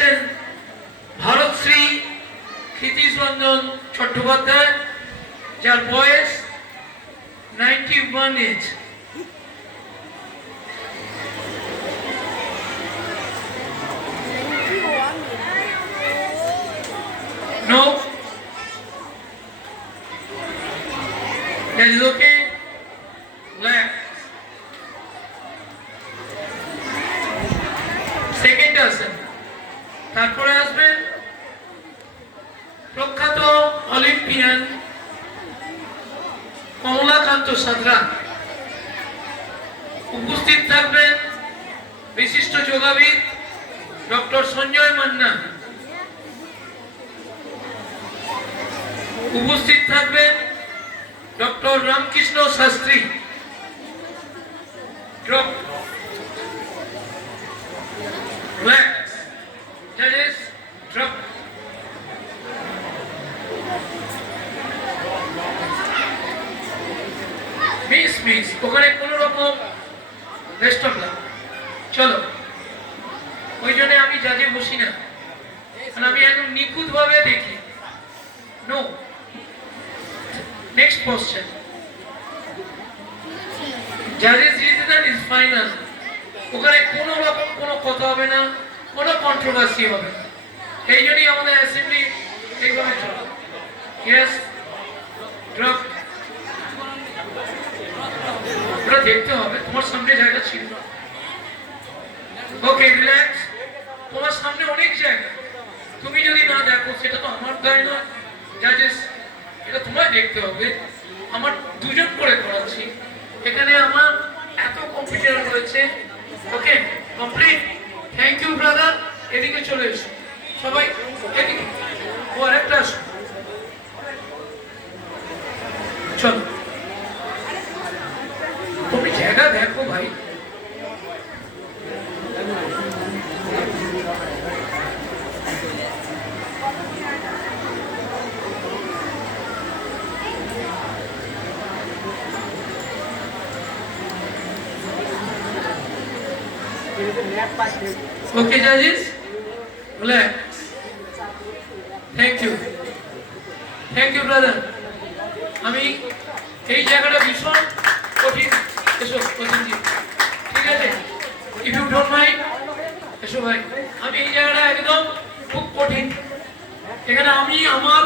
আসছেন ভারতশ্রী ক্ষিতিশ রঞ্জন চট্টোপাধ্যায়, যার বয়স 91 age. No, that is okay. Relax. Second আসেন, তারপরে আসবেন প্রখ্যাত অলিম্পিয়ান কমলাকান্ত সাঁতরা। উপস্থিত থাকবেন বিশিষ্ট যোগাবিদ ডক্টর সঞ্জয় মান্না। উপস্থিত থাকবেন ডক্টর Ramakrishna Shastri. Judges, drop. Miss ওখানে কোন রকম বেস্ট অফ লাক। চলো, ওই জন্য আমি জাজে বসি না, কারণ আমি একদম নিখুঁত ভাবে দেখি। No, next question. জাজেস ডিসিশন ইজ ফাইনাল। ওখানে কোন রকম কোনো কথা হবে না, কোনো কন্ট্রোভার্সি হবে না। এই জন্যই আমাদের অ্যাসেম্বলি এইভাবে চলে। Yes, drop. ওটা দেখতে হবে, তোমার সামনে জায়গা ছিল। ওকে, রিল্যাক্স। তোমার সামনে অনেক জায়গা, তুমি যদি না দেখো সেটা তো আমার দায় নয়। জাজেস, এটা তোমায় দেখতে হবে। আমার দুজন করে করাচ্ছি, এখানে আমার এত কম্পিউটার রয়েছে। Okay, complete. Thank you brother. এদিকে চলে এসো সবাই, এদিকে। ও আরেকটা আসো, চলো। তুমি জায়গা দেখো ভাই। ওকে জাজিস, রিল্যাক্স। Thank you brother. আমি এই জায়গাটা ভীষণ কঠিন। এসো কঠিনজি, ঠিক আছে? ইফ ইউ ডোন্ট মাইন্ড, এসো ভাই। আমি এই জায়গাটা একদম খুব কঠিন। এখানে আমি আমার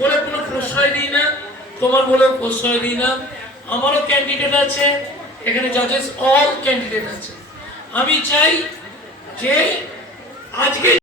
বলে কোনো প্রশ্রয় দিই না, তোমার বলে প্রশ্রয় দিই না। আমারও ক্যান্ডিডেট আছে এখানে, জাজেস অল ক্যান্ডিডেট আছে। আমি চাই যে আজকে